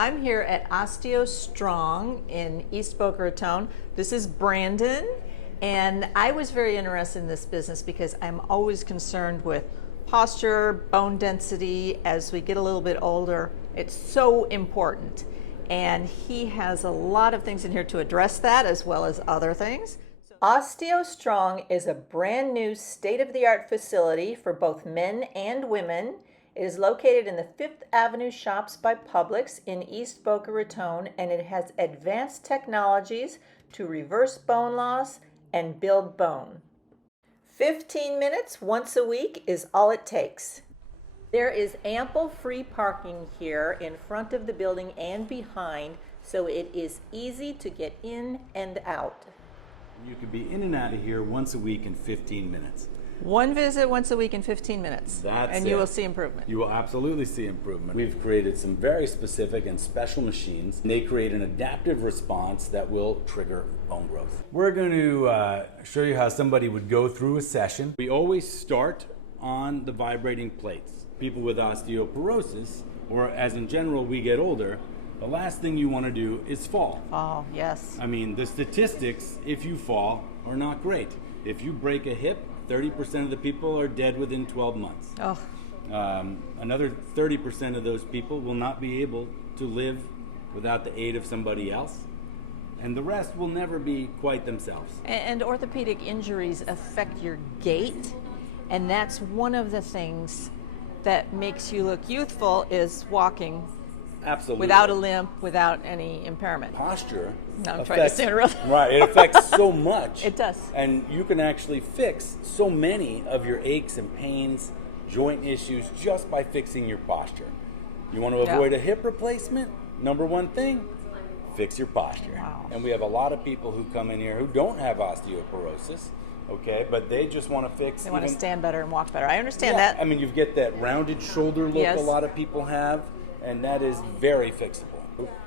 I'm here at OsteoStrong in East Boca Raton. This is Brandon, and I was very interested in this business because I'm always concerned with posture, bone density as we get a little bit older. It's so important, and he has a lot of things in here to address that as well as other things. OsteoStrong is a brand new state-of-the-art facility for both men and women. It is located in the 5th Avenue Shops by Publix in East Boca Raton, and it has advanced technologies to reverse bone loss and build bone. 15 minutes once a week is all it takes. There is ample free parking here in front of the building and behind, so it is easy to get in and out. You could be in and out of here once a week in 15 minutes. One visit once a week in 15 minutes. That's and it. You will see improvement. You will absolutely see improvement. We've created some very specific and special machines. They create an adaptive response that will trigger bone growth. We're going to show you how somebody would go through a session. We always start on the vibrating plates. People with osteoporosis, or as in general we get older, the last thing you want to do is fall. Oh, yes. I mean, the statistics, if you fall, are not great. If you break a hip, 30% of the people are dead within 12 months. Oh. Another 30% of those people will not be able to live without the aid of somebody else. And the rest will never be quite themselves. And orthopedic injuries affect your gait. And that's one of the things that makes you look youthful is walking. Absolutely. Without a limp, without any impairment. Posture. No, I'm trying to say it real. Right, it affects so much. It does. And you can actually fix so many of your aches and pains, joint issues, just by fixing your posture. You want to avoid a hip replacement? Number one thing, fix your posture. Wow. And we have a lot of people who come in here who don't have osteoporosis, okay, but they just want to fix. They want to stand better and walk better. I understand that. I mean, you get that rounded shoulder look Yes. a lot of people have, and that is very fixable.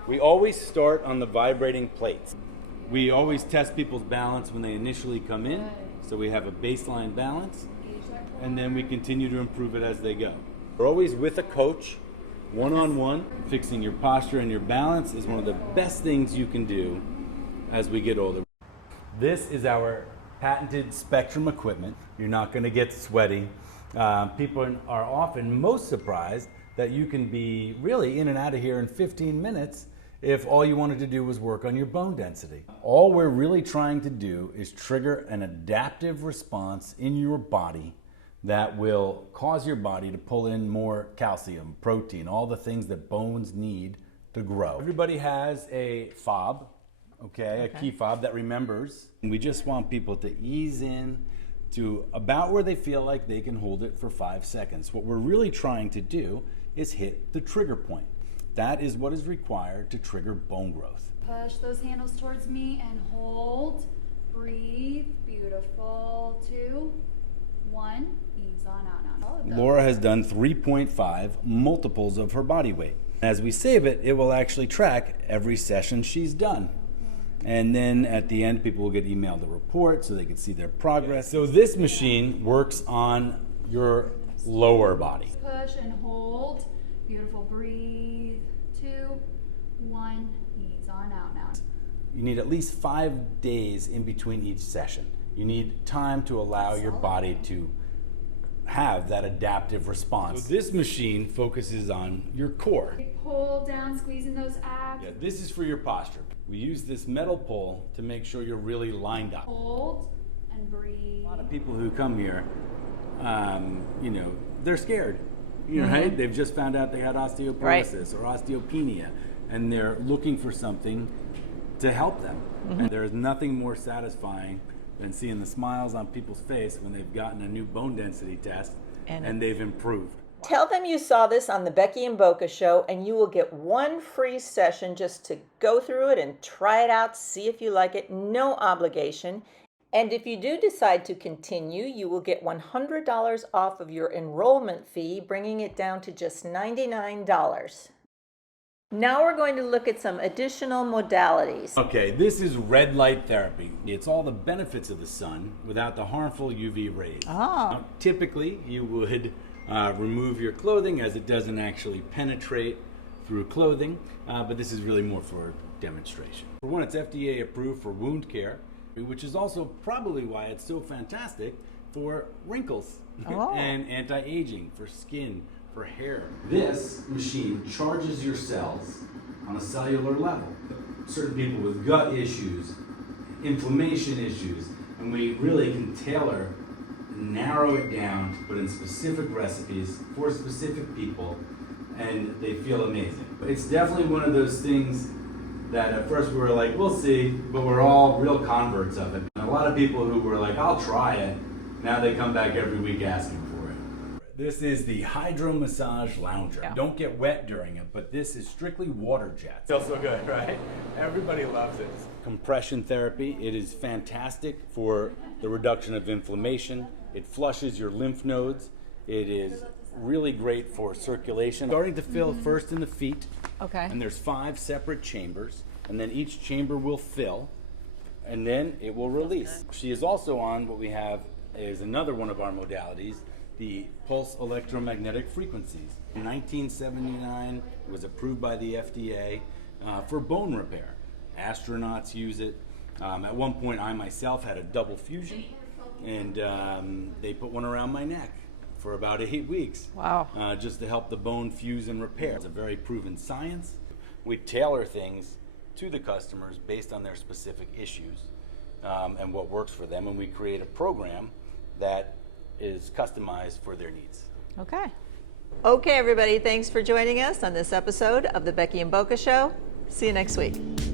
We always start on the vibrating plates. We always test people's balance when they initially come in, so we have a baseline balance, and then we continue to improve it as they go. We're always with a coach, one-on-one. Fixing your posture and your balance is one of the best things you can do as we get older. This is our patented Spectrum equipment. You're not going to get sweaty. People are often most surprised that you can be really in and out of here in 15 minutes if all you wanted to do was work on your bone density. All we're really trying to do is trigger an adaptive response in your body that will cause your body to pull in more calcium, protein, all the things that bones need to grow. Everybody has a fob, okay, a key fob that remembers. And we just want people to ease in to about where they feel like they can hold it for 5 seconds. What we're really trying to do is hit the trigger point. That is what is required to trigger bone growth. Push those handles towards me and hold. Breathe. Beautiful. 2, 1. Ease on out now. Laura has done 3.5 multiples of her body weight. As we save it, it will actually track every session she's done. And then at the end, people will get emailed a report so they can see their progress. So this machine works on your lower body. Push and hold. Beautiful. Breathe. 2, 1. Ease on out now. You need at least 5 days in between each session. You need time to allow your body to have that adaptive response. So this machine focuses on your core. Pull down, squeezing those abs. Yeah, this is for your posture. We use this metal pole to make sure you're really lined up. Hold and breathe. A lot of people who come here, they're scared, right? They've just found out they had osteoporosis or osteopenia, and they're looking for something to help them. And there is nothing more satisfying than seeing the smiles on people's face when they've gotten a new bone density test and they've improved. Tell them you saw this on the Becky and Boca show, and you will get one free session just to go through it and try it out, see if you like it, no obligation. And if you do decide to continue, you will get $100 off of your enrollment fee, bringing it down to just $99. Now we're going to look at some additional modalities. Okay, this is red light therapy. It's all the benefits of the sun without the harmful UV rays. Now, typically, you would remove your clothing as it doesn't actually penetrate through clothing, but this is really more for demonstration. For one, it's FDA approved for wound care, which is also probably why it's so fantastic for wrinkles and anti-aging, for skin, for hair. This machine charges your cells on a cellular level. Certain people with gut issues, inflammation issues, and we really can tailor, narrow it down to put in specific recipes for specific people, and they feel amazing. It's definitely one of those things that at first we were like, we'll see, but we're all real converts of it. And a lot of people who were like, I'll try it, now they come back every week asking for it. This is the Hydro Massage Lounger. Yeah. Don't get wet during it, but this is strictly water jets. Feels so good, right? Everybody loves it. Compression therapy, it is fantastic for the reduction of inflammation. It flushes your lymph nodes. It is really great for circulation. Starting to fill first in the feet. Okay. And there's 5 separate chambers, and then each chamber will fill, and then it will release. She is also on what we have is another one of our modalities, the pulse electromagnetic frequencies. In 1979, it was approved by the FDA for bone repair. Astronauts use it. At one point, I myself had a double fusion, and they put one around my neck for about 8 weeks. Wow. Just to help the bone fuse and repair. It's a very proven science. We tailor things to the customers based on their specific issues and what works for them, and we create a program that is customized for their needs. Okay. Okay, everybody, thanks for joining us on this episode of the Becky and Boca Show. See you next week.